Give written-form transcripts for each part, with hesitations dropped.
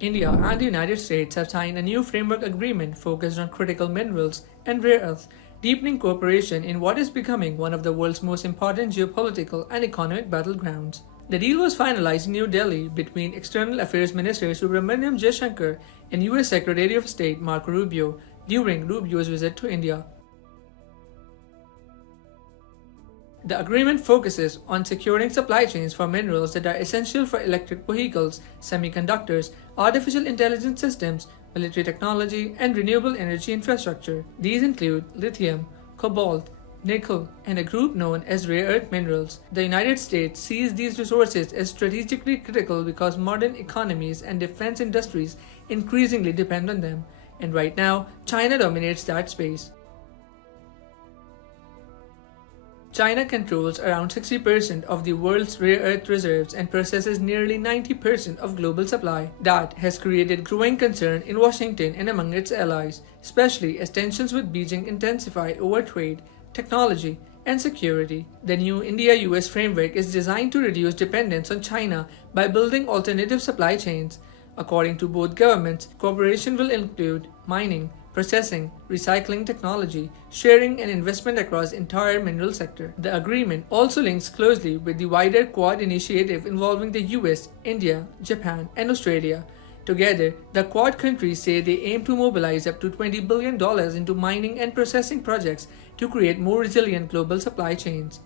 India and the United States have signed a new framework agreement focused on critical minerals and rare earths, deepening cooperation in what is becoming one of the world's most important geopolitical and economic battlegrounds. The deal was finalized in New Delhi between External Affairs Minister Subramaniam Jaishankar and US Secretary of State Marco Rubio during Rubio's visit to India. The agreement focuses on securing supply chains for minerals that are essential for electric vehicles, semiconductors, artificial intelligence systems, military technology, and renewable energy infrastructure. These include lithium, cobalt, nickel, and a group known as rare earth minerals. The United States sees these resources as strategically critical because modern economies and defense industries increasingly depend on them, and right now, China dominates that space. China controls around 60% of the world's rare earth reserves and possesses nearly 90% of global supply. That has created growing concern in Washington and among its allies, especially as tensions with Beijing intensify over trade, technology, and security. The new India-US framework is designed to reduce dependence on China by building alternative supply chains. According to both governments, cooperation will include mining, processing, recycling technology, sharing and investment across the entire mineral sector. The agreement also links closely with the wider Quad initiative involving the US, India, Japan, and Australia. Together, the Quad countries say they aim to mobilize up to $20 billion into mining and processing projects to create more resilient global supply chains.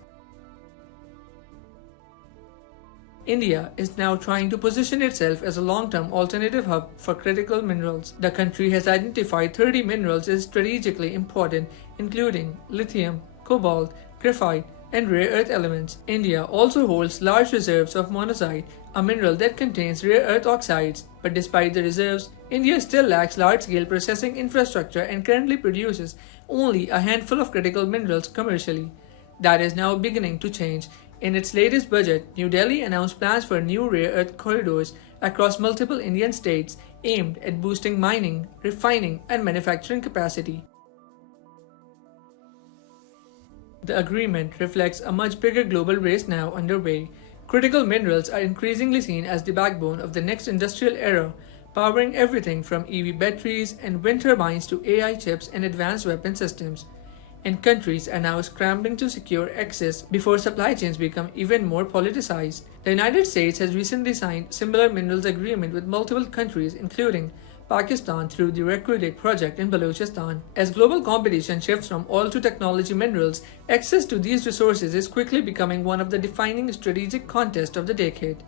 India is now trying to position itself as a long-term alternative hub for critical minerals. The country has identified 30 minerals as strategically important, including lithium, cobalt, graphite, and rare earth elements. India also holds large reserves of monazite, a mineral that contains rare earth oxides. But despite the reserves, India still lacks large-scale processing infrastructure and currently produces only a handful of critical minerals commercially. That is now beginning to change. In its latest budget, New Delhi announced plans for new rare earth corridors across multiple Indian states aimed at boosting mining, refining, and manufacturing capacity. The agreement reflects a much bigger global race now underway. Critical minerals are increasingly seen as the backbone of the next industrial era, powering everything from EV batteries and wind turbines to AI chips and advanced weapon systems. And countries are now scrambling to secure access before supply chains become even more politicized. The United States has recently signed similar minerals agreement with multiple countries, including Pakistan through the Requidec project in Balochistan. As global competition shifts from oil to technology minerals, access to these resources is quickly becoming one of the defining strategic contests of the decade.